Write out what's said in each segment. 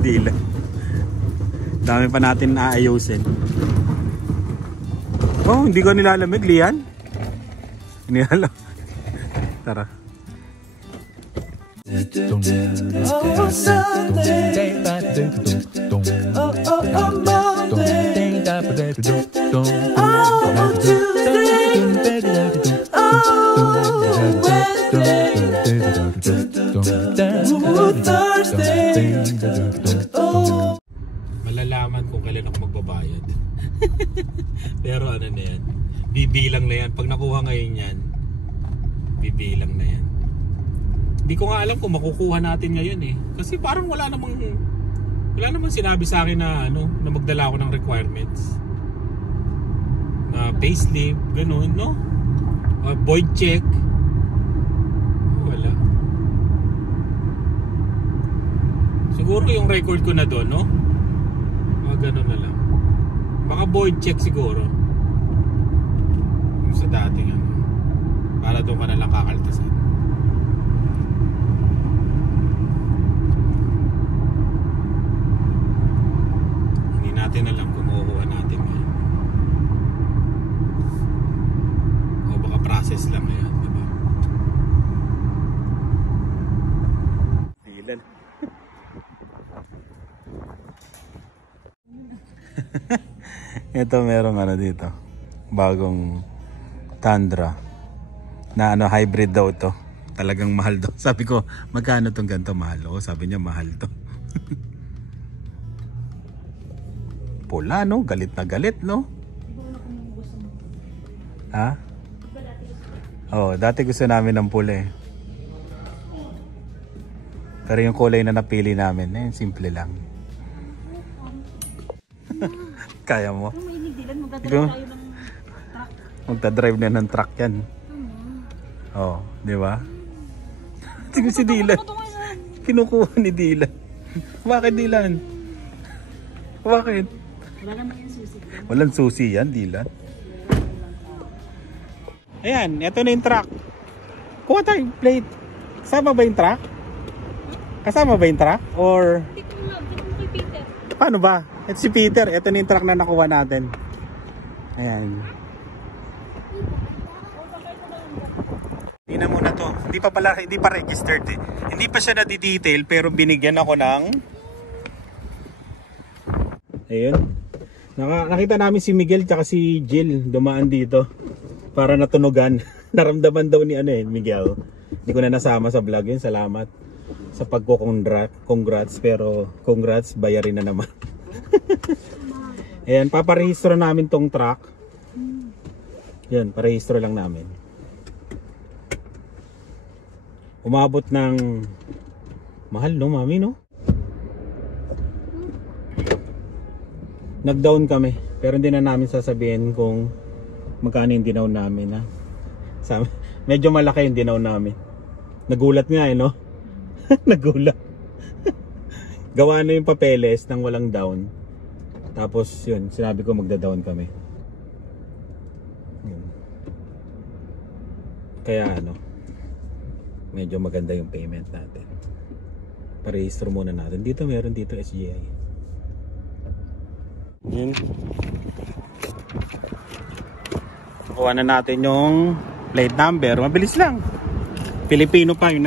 Dila. Dami pa natin aayusin. Oh, hindi ko nilalamig, Lian. Nilalamig. Tara. Malalaman kung kailan ako magbabayad. Pero ano na yan, bibilang na yan. Pag nakuha ngayon yan, bibilang na yan. Hindi ko nga alam kung makukuha natin ngayon eh. Kasi parang wala namang sinabi sa akin na ano, na magdala ako ng requirements. Na payslip, gano'n, no? Void check. Wala. Siguro yung record ko na doon, no? Gano'n na lang. Baka void check siguro. Yung sa dating ano. Para doon ka na lang kakaltasan. Hindi natin alam kung makukuha natin ngayon. O baka process lang na yan, diba? Tigilan. Ito merong ano dito, bagong Tundra na ano, hybrid daw to. Talagang mahal daw. Sabi ko, magkano tong ganito mahal? O, sabi niya mahal to. Pula, no? Galit na galit, no? Ha? Oh, dati gusto namin ng pula eh. Pero yung kulay na napili namin, eh, simple lang. Kaya mo? Magdadrive na ng truck yan. Oh, di ba? Tingnan si Dylan. Kinukuha ni Dylan. Bakit Dylan? Bakit? Walang susi yan, Dylan. Ayan, eto na yung truck. Kuha tayo yung plate. Kasama ba yung truck? Kasama ba yung truck? Or... Paano ba? Ito si Peter. Ito na yung truck na nakuha natin. Ayan. Tingnan muna to. Hindi pa registered eh. Hindi pa siya na-detail pero binigyan ako ng... Ayun. Nakita namin si Miguel tsaka si Jill dumaan dito para natunugan. Naramdaman daw ni Miguel. Hindi ko na nasama sa vlog yun. Salamat sa pagko-congrats, pero congrats, bayarin na naman. Ayan, paparehistro namin tong truck. Yan, parehistro lang namin. Umabot ng mahal, no, mami, no? Nag-down kami, pero hindi na namin sasabihin kung magkano yung dinaw namin, ha? Medyo malaki yung dinaw namin. Nagulat nga eh, no? Nagulat. Gawa na yung papeles nang walang down. Tapos yun, sinabi ko magda-down kami. Yun. Kaya ano, medyo maganda yung payment natin. Parehistro muna natin. Dito meron dito SGI. Yun. Kuha na natin yung plate number. Mabilis lang. Pilipino pa yung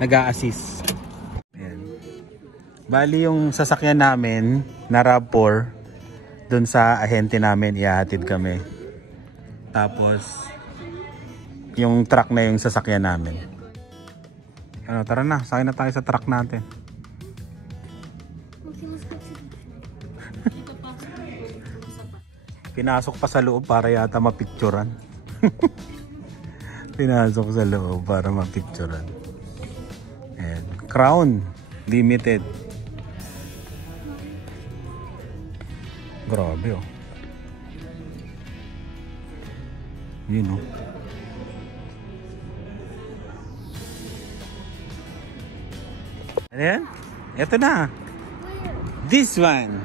nag-a-assist. Bali yung sasakyan namin na RAV4 dun sa ahente namin, ihahatid kami. Tapos yung truck na yung sasakyan namin. Ano, tara na, sakay na tayo sa truck natin. Pinasok pa sa loob para yata mapicturan. Pinasok sa loob para mapicturan. And Crown Limited. Grabe oh. Yun oh. Ano yan? Ito na. This one.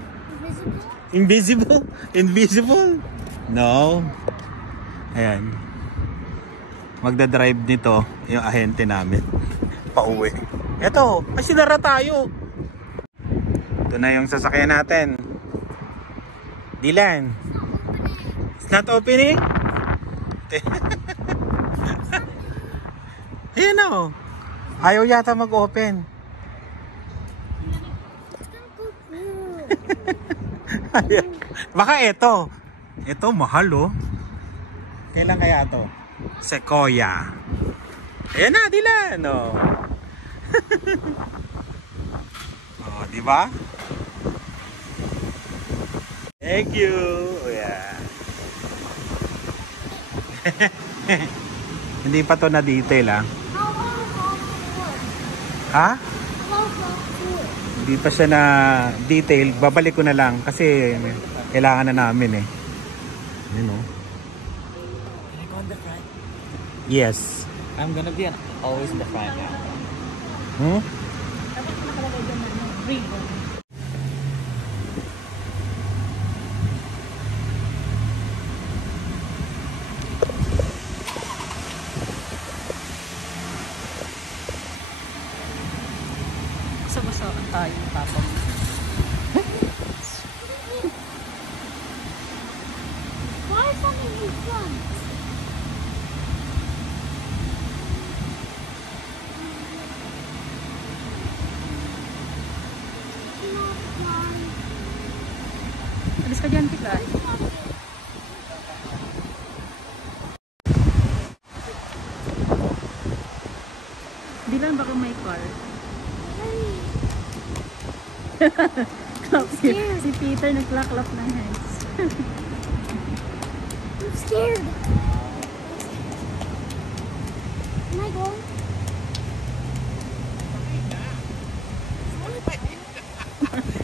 Invisible? Invisible? No. Ayan. Magdadrive nito yung ahente namin. Pauwi. Eto, ay sinara tayo. Ito na yung sasakyan natin. Dylan. It's not opening? Ayan na oh. Ayaw yata mag-open. Baka ito. Ito mahal oh. Kailan kaya to? Sequoia. Ayan na, Dylan oh. Oh, di ba? Thank you. Oh, yeah. Hindi pa to na detail ah. Ha? Hindi pa siya na detail. Babalik ko na lang kasi kailangan na namin eh. You know. Can I go on the front? Yes. I'm gonna be always in the front now. Hmm? Basta-basta tayo tapos. Why is something in front? Alis ka dyan, Tika. Dylan, baka may car. Si Peter nagklaklap ng hands. I'm scared. Can I go?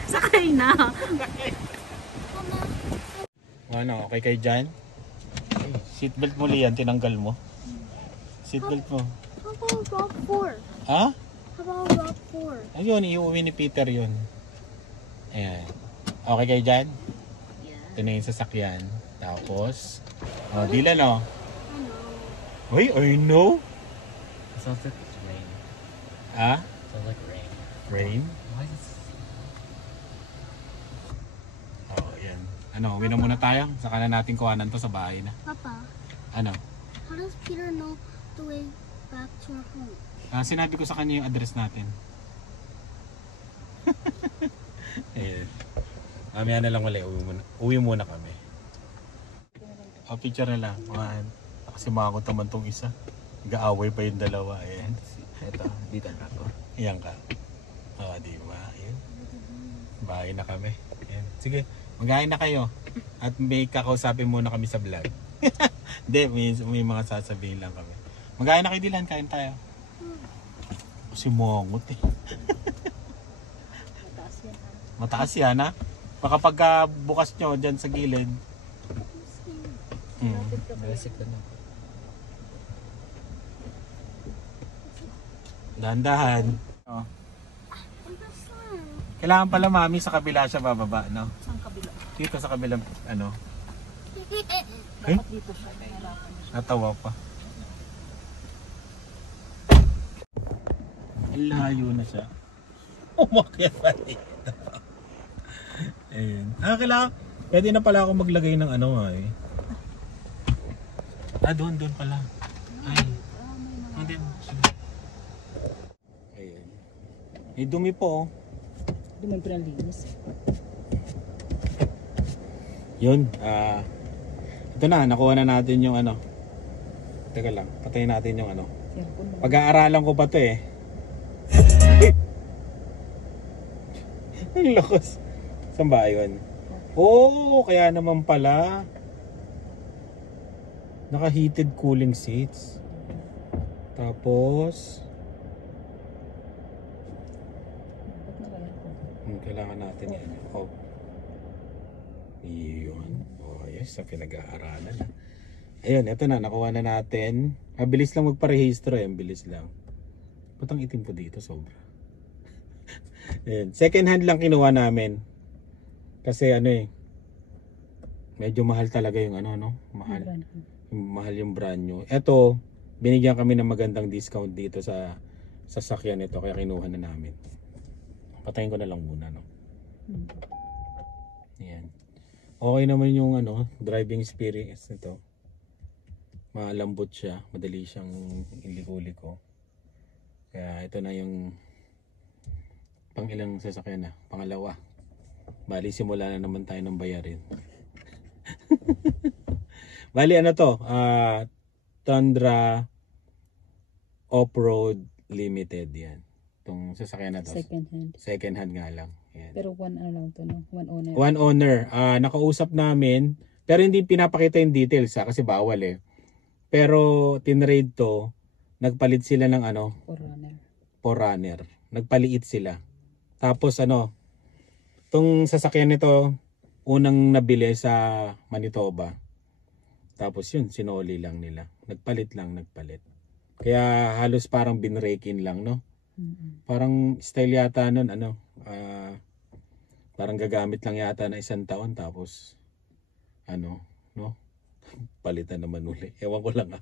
Sakay na. Ano, okay kay Jan? Seatbelt mo liyan, tinanggal mo. Seatbelt mo. How about Rock 4? Ha? How about Rock 4? Ayun, iuwi ni Peter yun. Ayan. Okay kay Jan? Yeah. Ito na yung sasakyan. Tapos, oh, Dylan oh. I know. Uy, I know. It sounds like rain. Ha? Sounds like rain. Rain? Why is it? Oh, yan. Ano, uwi na muna tayo. Saka na natin kuhanan to sa bahay na. Papa, Ano? how does Peter know the way back to our home? Sinabi ko sa kanya yung address natin. Ayan. Mamaya na lang ulit. Uwi muna kami. O, picture na lang. Kasi makakot naman tong isa. Nag-aaway pa yung dalawa. Ayan. Ito, dito na ako. Ayan ka. O, diba? Ayan. Bahay na kami. Ayan. Sige, magain na kayo. At may kakausapin muna kami sa vlog. Hindi, may mga sasabihin lang kami. Magain na kayo, Dylan. Kain tayo. Kasi mongot eh. Mataas yan ha. Baka pagka bukas nyo dyan sa gilid. Nalasip ka na. Dahan-dahan. Oh. Kailangan pala mami sa kabila siya bababa, no? Saan kabila? Dito sa kabilang, ano? Dapat dito siya. Natawa pa. Ang layo na siya. Umakyat pa dito. Ayun. Kailangan, pwede na pala ako maglagay ng ano nga eh. Doon pala. Ay. Hindi. Ayun. Eh, dumi po. Duman pa ng linis. Yun. Ito na, nakuha na natin yung ano. Teka lang, patayin natin yung ano. Pag-aaralan ko pa to eh. Ang lakas. Saan ba yun? Oh, kaya naman pala. Naka-heated cooling seats. Tapos kailangan natin yan. Oh. Yun. Oh, yes. Sa pinag-aaralan. Ayun, eto na. Nakuha na natin. Bilis lang magparehistro eh. Bilis lang. Ba't ang itim po dito? Sobra. Ayun. Second hand lang kinuha namin. Kasi ano eh. Medyo mahal talaga yung ano, no? Mahal. Mahal yung brand new. Eto, binigyan kami ng magandang discount dito sa sasakyan nito kaya kinuha na namin. Patayin ko na lang muna, no. Ayan. Okay naman yung ano, driving experience nito. Malambot siya, madali siyang iliko-liko. Kaya ito na yung pang ilang sasakyan na, pangalawa. Bali simula na naman tayo ng bayarin. Bali ano to, Tundra Off-Road Limited yan. Itong sasakyan na to. Second hand. Second hand nga lang. Yan. Pero one ano lang to, no? One owner. One owner. Nakausap namin, pero hindi pinapakita yung details kasi bawal eh. Pero tinrade to, nagpalit sila ng ano, Forerunner. Forerunner. Nagpaliit sila. Tapos ano, itong sasakyan nito, unang nabili sa Manitoba. Tapos yun, sinoli lang nila. Nagpalit. Kaya halos parang binrake-in lang, no? Parang style yata nun, ano, parang gagamit lang yata na 1 taon tapos, ano, no? Palitan naman uli. Ewan ko lang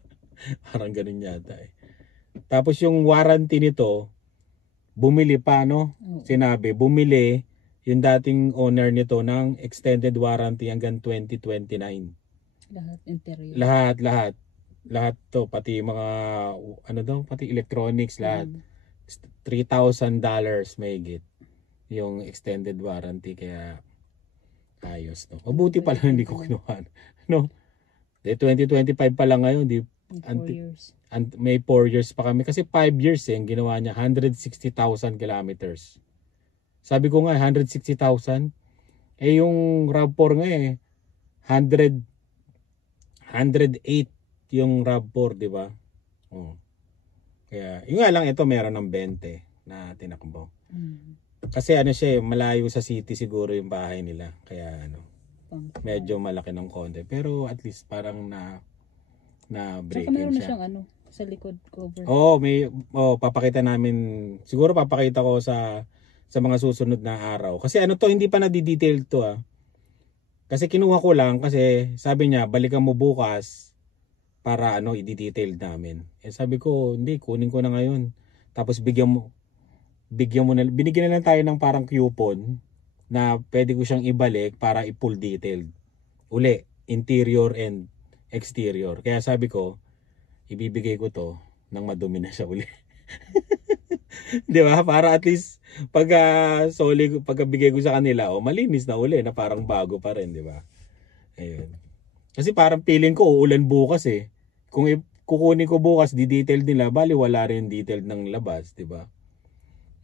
parang ganun yata eh. Tapos yung warranty nito, bumili pa, no? Sinabi, bumili yung dating owner nito ng extended warranty hanggang 2029. Lahat interior. Lahat to, pati mga, ano daw, pati electronics, lahat. $3,000 mahigit yung extended warranty, kaya ayos, no? Mabuti pala hindi ko kinuha, no? 2025 pa lang ngayon, 4 years. may 4 years pa kami kasi 5 years eh, ang ginawa niya 160,000 kilometers. Sabi ko nga 160,000 eh, yung RAV4 nga eh 108 yung RAV4, di ba? Kaya yun nga lang, ito meron ng 20 na tinakbo. Kasi ano siya eh, malayo sa city siguro yung bahay nila, kaya ano, medyo malaki ng konti, pero at least parang na break Saka meron na siya. siyang ano, sa likod cover. Papakita namin, siguro papakita ko sa mga susunod na araw. Kasi ano to, hindi pa na-detail to Kasi kinuha ko lang kasi sabi niya balikan mo bukas para ano i-detail namin. Eh sabi ko, hindi, kunin ko na ngayon. Tapos binigyan na lang tayo ng parang coupon na pwede ko siyang ibalik para i-full detailed uli, interior and exterior. Kaya sabi ko, ibibigay ko to nang madumi na siya uli. Di ba? Para at least pagkabigay ko sa kanila, malinis na uli na parang bago pa rin, di ba? Ayun. Kasi parang feeling ko uulan bukas eh. Kung kukunin ko bukas, di-detail nila, bali wala rin detail ng labas, di ba?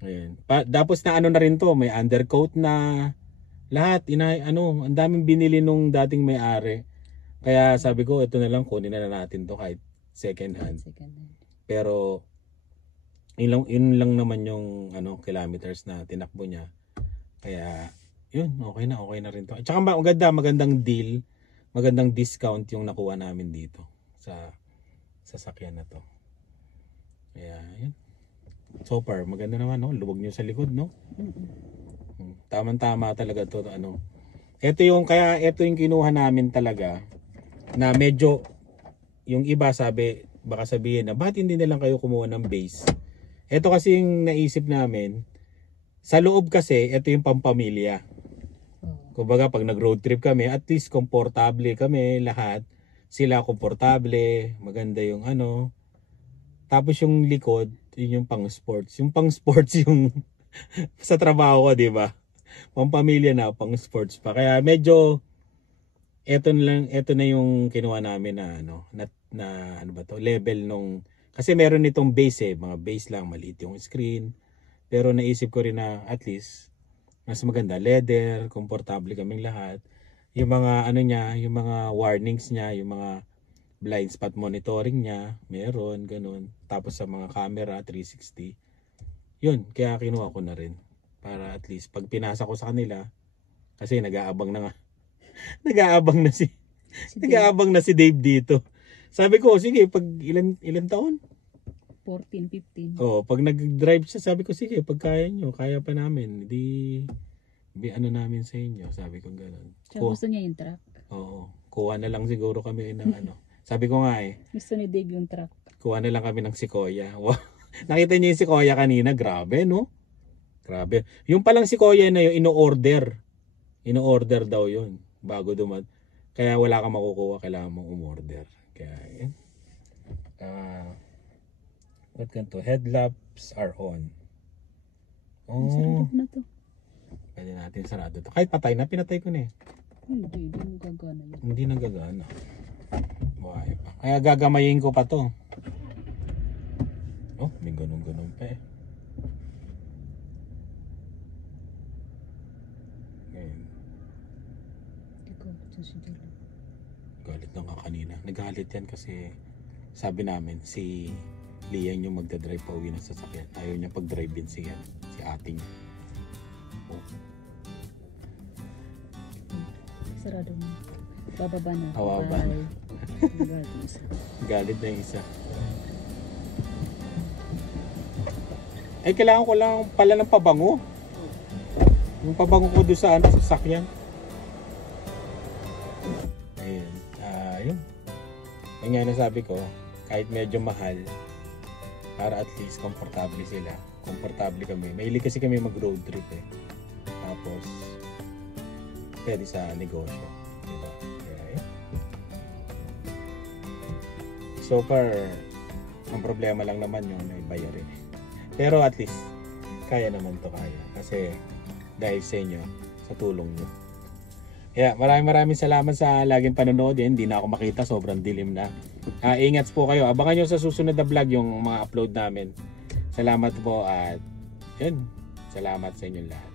Ayun. Tapos na ano na rin to, may undercoat na lahat, ang daming binili nung dating may-ari. Kaya sabi ko, ito na lang, kunin na natin to kahit second hand. Pero yun lang naman yung kilometers na tinakbo niya. Kaya yun, okay na rin to. At saka magandang deal, magandang discount yung nakuha namin dito sa sasakyan na to. Kaya yun. So far, maganda naman, no? Luwag nyo sa likod, no? Tama-tama talaga to, ano. Ito yung kinuha namin talaga na medyo yung iba baka sabihin na bakit hindi na lang kayo kumuha ng base. Ito kasi yung naisip namin, sa loob kasi ito yung pampamilya. Kumbaga pag nag-road trip kami, at least komportable kami lahat. Sila komportable, maganda yung ano. Tapos yung likod, yun yung pang sports. Yung pang sports yung sa trabaho ko, di ba? Pampamilya na, pang sports pa. Kaya medyo ito na yung kinuha namin na ano ba to, level nung, kasi meron nitong base mga base lang, maliit yung screen. Pero naisip ko rin na at least mas maganda, leather, komportable kaming lahat. Yung mga yung mga warnings niya, yung mga blind spot monitoring niya, meron ganun. Tapos sa mga camera 360. Yun, kaya kinuha ko na rin para at least pag pinasa ko sa kanila, kasi nag-aabang na si Dave dito. Sabi ko, sige, pag ilan taon? 14, 15. Pag nag-drive siya, sabi ko, sige, pag kaya nyo, kaya pa namin, di ano namin sa inyo, sabi ko gano'n. Siya gusto niya yung truck. Oo, kuha na lang siguro kami ng Sabi ko nga Gusto ni Dave yung truck. kuha na lang kami ng Sequoia. Nakita niyo yung Sequoia kanina, grabe no? Grabe. Yung palang Sequoia na yun, ino-order. Ino-order daw yun bago Kaya wala kang makukuha, kailangan mong umorder. Kaya yun. What ganito? Headlamps are on. Ang sarado Oh, na to. pwede natin sarado to. Kahit patay na, pinatay ko na eh. Hindi gagana yan. Hindi nagagana. Buhay pa. Kaya gagamayin ko pa to. Oh, may ganun-ganun pa eh. Ngayon, Ikaw, ito si Dylan. galit na nga kanina. Nagalit yan kasi sabi namin si Lian yung magdadrive pa uwi ng sasakyan. Ayaw niya pag-drive din si ating. Oh, Sarado na. Bababa na. Bababa na. Galit yung isa. galit na yung isa. Ay, kailangan ko lang pala ng pabango. Yung pabango ko doon sa sasakyan. Ayun. Yun. Yung nga nasabi ko, kahit medyo mahal, para at least komportable sila. Komportable kami. Mahilig kasi kami mag-road trip eh. Tapos, pwede sa negosyo. Diba? Kaya, yun. So far, ang problema lang naman yung may bayarin eh. Pero at least, kaya naman to kaya. Kasi dahil sa inyo, sa tulong nyo. Kaya maraming salamat sa laging panonood. Hindi na ako makita, sobrang dilim na. Ingat po kayo. Abangan nyo sa susunod na vlog yung mga upload namin. Salamat po at yun. Salamat sa inyong lahat.